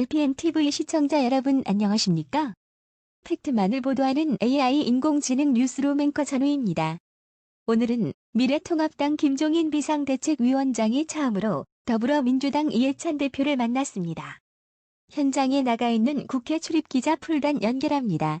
LPN TV 시청자 여러분 안녕하십니까? 팩트만을 보도하는 AI 인공지능 뉴스룸 앵커 전우입니다. 오늘은 미래통합당 김종인 비상대책위원장이 처음으로 더불어민주당 이해찬 대표를 만났습니다. 현장에 나가 있는 국회 출입기자 풀단 연결합니다.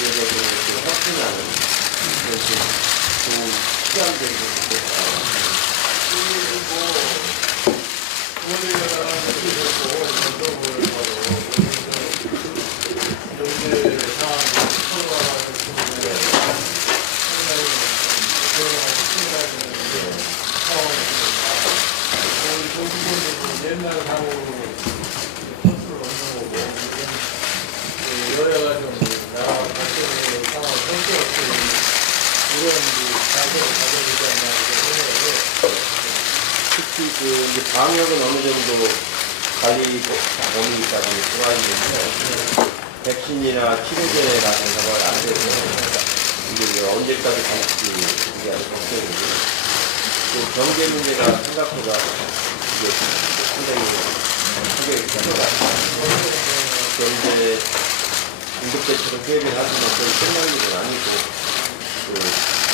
이런 것들을 확신하는 그것이 좋은 시간들이 옛날 상황으로 컨트롤 얻는 거고 여러 가지 나라 발전의 상황을 컨트롤 수 있는 이런 자세를 가져야 되지 않나 이렇게 특히 그 이제 방역은 어느 정도 관리 범위 있다고 들어와 있는데 백신이나 치료제 같은 거가 안 돼서 이게 이제 언제까지 갈지 이게 아주 걱정이고 또 경제 문제가 생각보다 이게 상당히 크게 있습니다. 경제 응급대책을 수행을 하지만 그걸 끝날 일은 아니고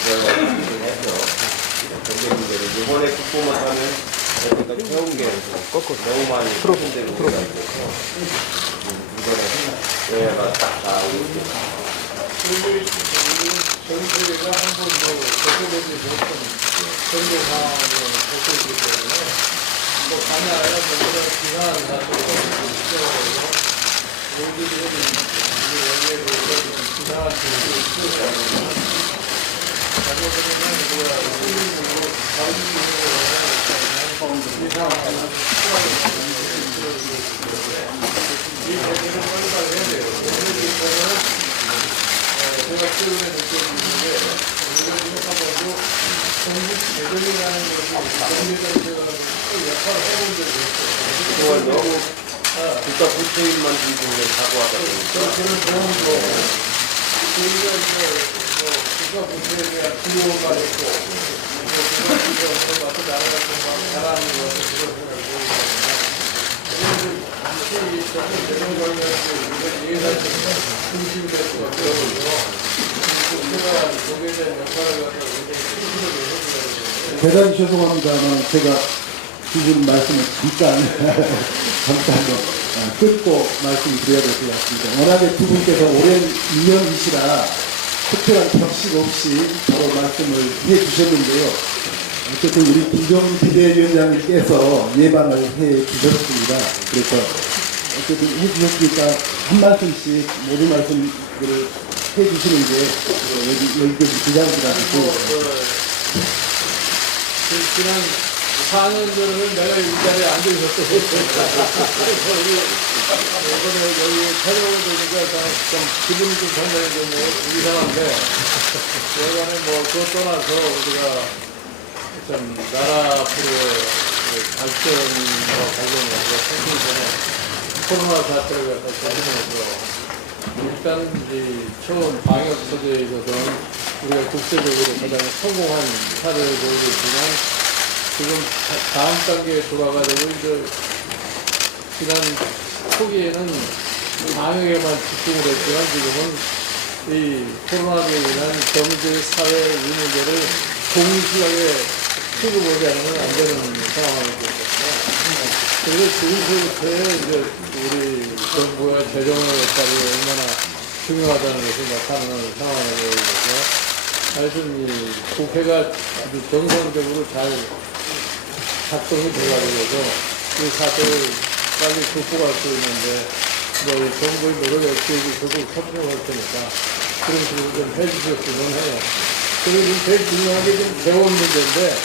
가지 일을 해서 경제 문제를 이번에 국고 못하면 여태까지 해온 게 너무 많이 소진되고 있어서 이번에 여야가 딱 나오고. 정세가 한번 뭐 개선되지 못한 전개 상황으로 개선되기 때문에 뭐 그런 우리 분들이 있어서 잘못하면 우리가 국민으로 다른 일을 이상하는 이 빨리 해야 돼요. 그렇기 때문에 제가 최근에 느껴지는데 우리가 생각하고도 전 국가 부채인만 들고 사고하다 보니까. 저는 좋은 거. 저희가 이제 뭐 국가 부채에 대한 수가 없어서 국회가 거기에 대한. 대단히 죄송합니다만 제가 지금 말씀을 잠깐 잠깐 좀 어, 끊고 말씀을 드려야 될 것 같습니다. 워낙에 두 분께서 오랜 인연이시라 특별한 격식 없이 바로 말씀을 해 주셨는데요. 어쨌든 우리 김정은 비대위원장님께서 예방을 해 주셨습니다. 그래서 어쨌든 해 주셨으니까 한 말씀씩 모든 말씀을 해 주시는 게 어, 여기 여기까지 부장이라고 그 지난 4년 전에는 내가 이 자리에 앉아 있었어. 촬영을 보니까 좀 기분이 좀 상당히 좀 이상한데, 여간에 뭐, 그것 떠나서 우리가 참 나라 앞으로의 그 발전과 관련해서 생기기 전에 코로나 사태를 갖다 대비해서 일단 이제 처음 방역 처제에 있어서는 우리가 국제적으로 가장 성공한 사례를 보이고 있지만 지금 다- 다음 단계에 돌아가지고 이제 지난 초기에는 방역에만 집중을 했지만 지금은 이 코로나로 인한 경제, 사회 이 문제를 동시하게 취급하지 않으면 안 되는 상황이 됐거든요. 그래서 지금부터 이제 우리 정부의 재정 역할이 얼마나 중요하다는 것이 나타나는 상황에 대해서 하여튼 이 국회가 아주 정상적으로 잘 작동이 돼가지고 이 사태를 빨리 극복할 수 있는데 뭐 정부의 노력에 기획이 적극 협조할 테니까 그런 식으로 좀 해주셨으면 해요. 그리고 지금 제일 중요한 게 지금 재원 문제인데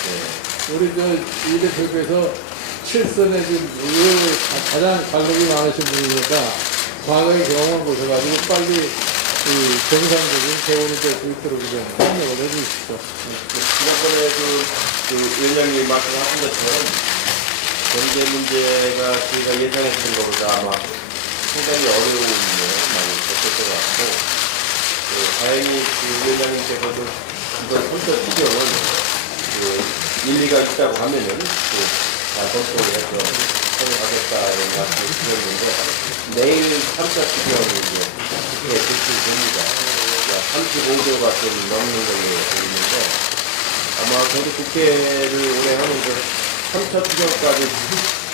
우리 저이 대표께서 칠선에 지금 의외로 가- 가장 관록이 많으신 분이니까 과거의 경험을 보셔가지고 빨리 이 정상적인 재원이 될 수 있도록 좀 협력을 해주십시오. 지난번에도 그 위원장님이 말씀하신 것처럼 경제 문제가 저희가 예상했던 것보다 아마 상당히 어려운 게 많이 겪을 것 같고 그 다행히 그 위원장님께서도 이번 선거 지경은 그 일리가 있다고 하면은 그잘 검토를 해서 선정하겠다 이런 말씀을 드렸는데 내일 3차 지경이 이제 국회에 제출됩니다. 35조가 좀 넘는 걸로 보이는데 아마 저도 국회를 오래 하는 데 3차 추경까지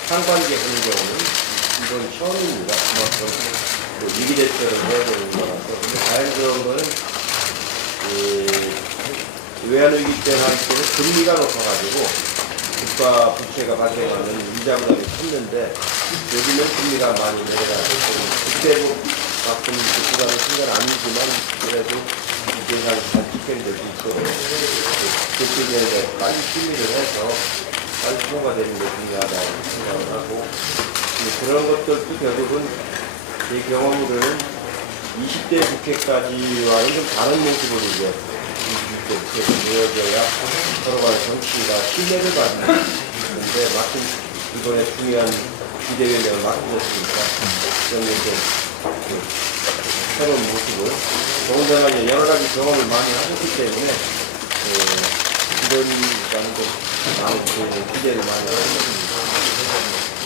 상반기 하는 경우는 이건 처음입니다. 그만큼 그 위기 대처를 해야 되는 거라서. 근데 다행스러운 거는 그 외환위기 때 할 때는 금리가 높아가지고 국가 부채가 발생하는 이자 부담이 컸는데 요즘은 금리가 많이 내려가서 그때만큼 그 부담이 큰건 아니지만 그래도 예산이 잘 집행될 수 있도록 그쪽에 빨리 심의를 해서 빨리 통과되는 게 중요하다고 생각을 하고 그런 것들도 결국은 제 경험으로는 20대 국회까지와는 좀 다른 모습으로 이제 20대 국회가 되어져야 서로 간의 정치가 신뢰를 받는 건데 마침 이번에 중요한 비대위원장을 맡으셨으니까 그런 이제 그 새로운 모습을 더군다나 이제 여러 가지 경험을 많이 하셨기 때문에 그 이런 거는 좀 많은 그 기대를 많이 하고 있습니다.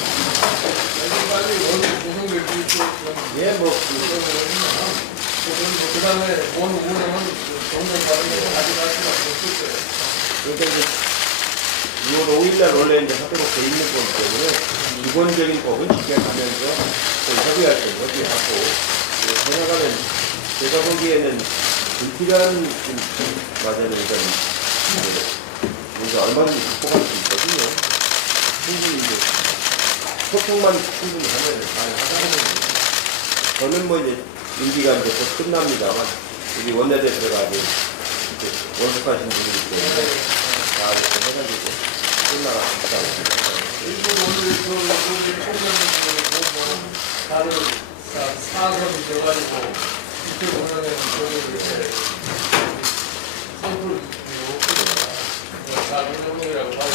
예. 그러니까 이제 6월 5일날 원래 이제 합의가 돼 있는 거기 때문에 기본적인 법은 지켜가면서 좀 협의할 때 협의하고 뭐 생각하면 제가 보기에는 불필요한 좀 맞아요. 그러니까 이제 얼마든지 극복할 수 있거든요. 충분히 이제 소통만 충분히 하면 가능하다는 겁니다. 저는 뭐 이제 임기가 이제 곧 끝납니다만 여기 원내대표가 이제 이렇게 원숙하신 분이기 때문에 다 이렇게 해가지고 끝나가겠다고 생각합니다. 일부 오늘 그 우리 총장님들 보면 다들 사선이 돼가지고 이렇게 보면은 저기 이렇게 선풀 없거든요. 다 운영이라고 봐요.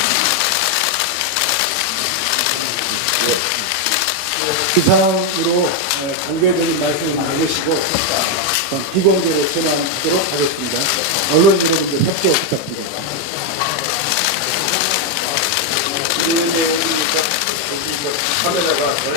이상으로 어, 관계적인 말씀을 나누시고 어, 비공개로 전환하도록 하겠습니다. 언론 여러분들 협조 부탁드립니다. 카메라가 전해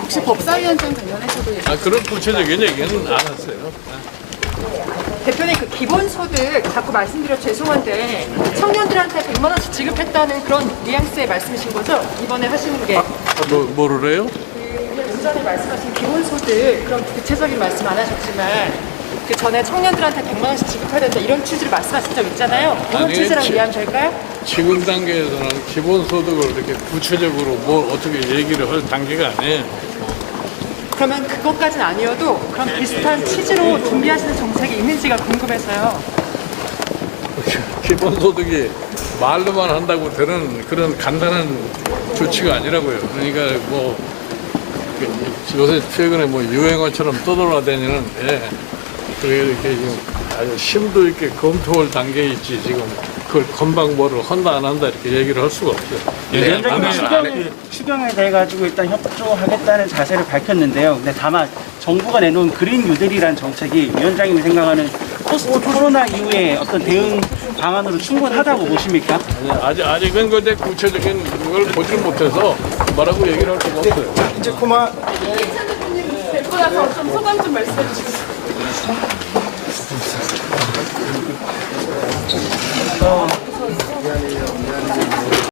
혹시 법사위원장 관련해서도 아 그런 구체적인 얘기는 안 했어요. 대표님 그 기본소득 자꾸 말씀드려 죄송한데 청년들한테 100만 원씩 지급했다는 그런 뉘앙스의 말씀이신 거죠? 이번에 하시는 게 뭐, 뭐를 해요? 그 전에 말씀하신 기본소득 그런 구체적인 말씀 안 하셨지만 그 전에 청년들한테 100만 원씩 지급해야 된다 이런 취지로 말씀하신 적 있잖아요. 아니, 취지랑 지- 이해하면 될까요? 지금 단계에서는 기본소득을 이렇게 구체적으로 뭘 어떻게 얘기를 할 단계가 아니에요. 그러면 그것까지는 아니어도 그런 비슷한 취지로 준비하시는 정책이 있는지가 궁금해서요. 기본소득이 말로만 한다고 되는 그런 간단한 조치가 아니라고요. 그러니까 뭐그 요새 최근에 뭐 유행어처럼 떠돌아다니는 예, 그게 이렇게 지금 아주 심도 있게 검토할 단계에 있지 지금 그걸 건방 뭐를 한다 안 한다 이렇게 얘기를 할 수가 없어요. 위원장님 추경에, 추경에 대해 가지고 일단 협조하겠다는 자세를 밝혔는데요. 근데 다만 정부가 내놓은 그린 뉴딜이라는 정책이 위원장님이 생각하는 포스트 코로나 이후에 어떤 대응 방안으로 충분하다고 보십니까? 아니, 아직 아직은 그데 구체적인 걸 보질 못해서 뭐라고 얘기를 할 수가 없어요. 듣고 나서 좀 소감 좀 말씀해 주시죠. Oh.